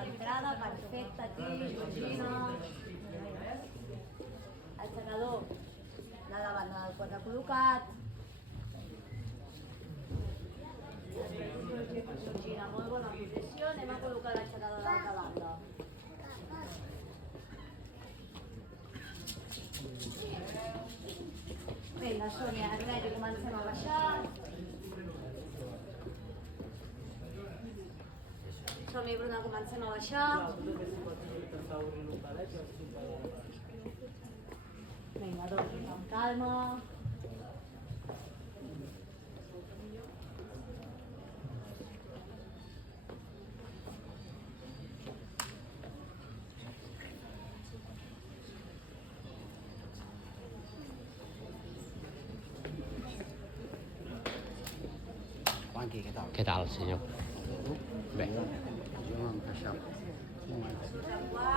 l'entrada, perfecte, aquí, Georgina. Aixecador de la banda del quatre col·locat. Georgina, molt bona posició. Anem a col·locar l'aixecador de l'altra banda. Vinga, Sònia, arrel, comencem a baixar. Som-hi, Bruna, comencem a baixar. Vinga, doncs, amb calma. Juanqui, què tal? Què tal, senyor? Bé. Jo em queixava.